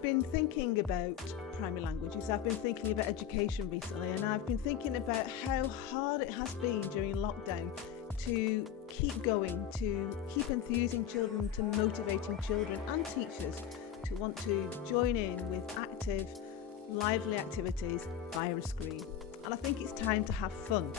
I've been thinking about primary languages, I've been thinking about education recently, and I've been thinking about how hard it has been during lockdown to keep going, to keep enthusing children, to motivating children and teachers to want to join in with active, lively activities via a screen. And I think it's time to have fun.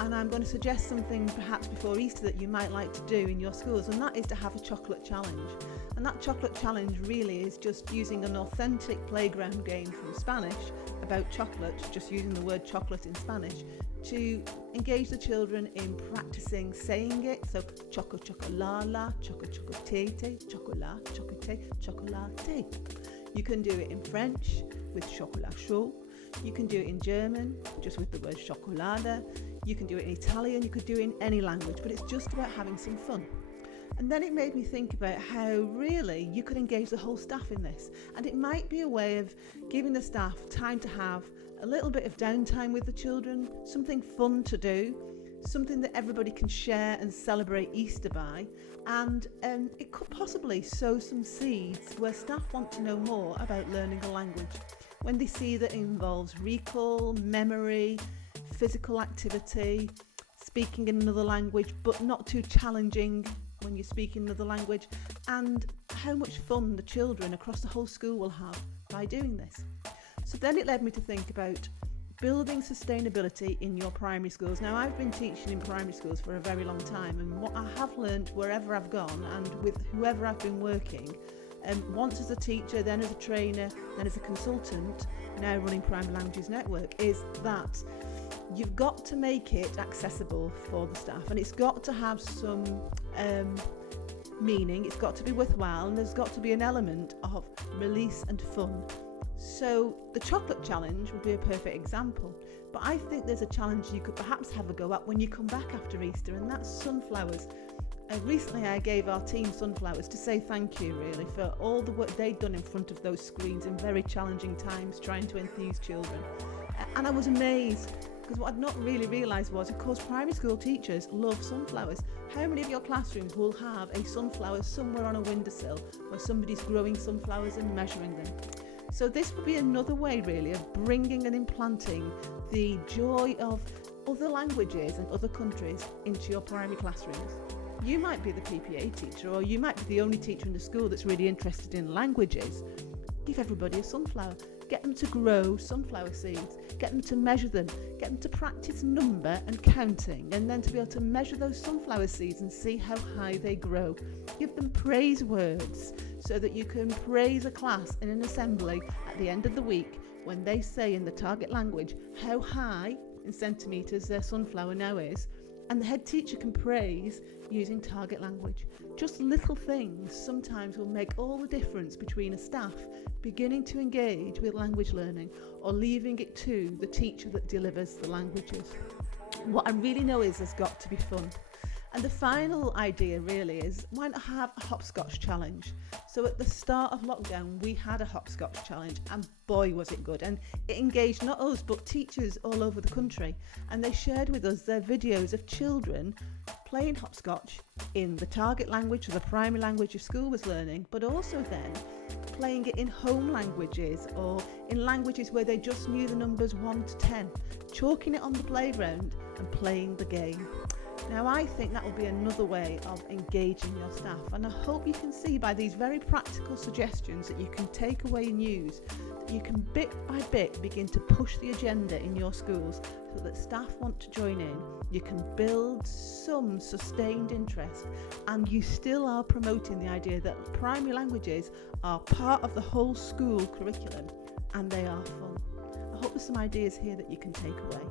And I'm going to suggest something perhaps before Easter that you might like to do in your schools, and that is to have a chocolate challenge. And that chocolate challenge really is just using an authentic playground game from Spanish about chocolate, just using the word chocolate in Spanish, to engage the children in practicing saying it. So choco chocolala, choco chocolate, chocolat, chocolate, chocolate. You can do it in French with chocolat chaud. You can do it in German just with the word chocolade. You can do it in Italian, you could do it in any language, but it's just about having some fun. And then it made me think about how really you could engage the whole staff in this. And it might be a way of giving the staff time to have a little bit of downtime with the children, something fun to do, something that everybody can share and celebrate Easter by. And it could possibly sow some seeds where staff want to know more about learning a language. When they see that it involves recall, memory, physical activity, speaking in another language, but not too challenging when you speak in another language, and how much fun the children across the whole school will have by doing this. So then it led me to think about building sustainability in your primary schools. Now, I've been teaching in primary schools for a very long time, and what I have learned wherever I've gone and with whoever I've been working, once as a teacher, then as a trainer, then as a consultant, now running Primary Languages Network, is that you've got to make it accessible for the staff, and it's got to have some meaning, it's got to be worthwhile, and there's got to be an element of release and fun. So the chocolate challenge would be a perfect example, but I think there's a challenge you could perhaps have a go at when you come back after Easter, and that's sunflowers. Recently I gave our team sunflowers to say thank you really for all the work they'd done in front of those screens in very challenging times trying to enthuse children. And I was amazed, because what I'd not really realised was, of course, primary school teachers love sunflowers. How many of your classrooms will have a sunflower somewhere on a windowsill where somebody's growing sunflowers and measuring them? So this would be another way really of bringing and implanting the joy of other languages and other countries into your primary classrooms. You might be the PPA teacher, or you might be the only teacher in the school that's really interested in languages. Give everybody a sunflower. Get them to grow sunflower seeds. Get them to measure them. Get them to practice number and counting, and then to be able to measure those sunflower seeds and see how high they grow. Give them praise words so that you can praise a class in an assembly at the end of the week when they say in the target language how high in centimetres their sunflower now is, and the head teacher can praise using target language. Just little things sometimes will make all the difference between a staff beginning to engage with language learning or leaving it to the teacher that delivers the languages. What I really know is there's got to be fun. And the final idea really is, why not have a hopscotch challenge? So at the start of lockdown, we had a hopscotch challenge, and boy was it good. And it engaged not us, but teachers all over the country. And they shared with us their videos of children playing hopscotch in the target language, or the primary language your school was learning, but also then playing it in home languages or in languages where they just knew the numbers 1 to 10, chalking it on the playground and playing the game. Now, I think that will be another way of engaging your staff, and I hope you can see by these very practical suggestions that you can take away and use, that you can bit by bit begin to push the agenda in your schools so that staff want to join in. You can build some sustained interest, and you still are promoting the idea that primary languages are part of the whole school curriculum and they are fun. I hope there's some ideas here that you can take away.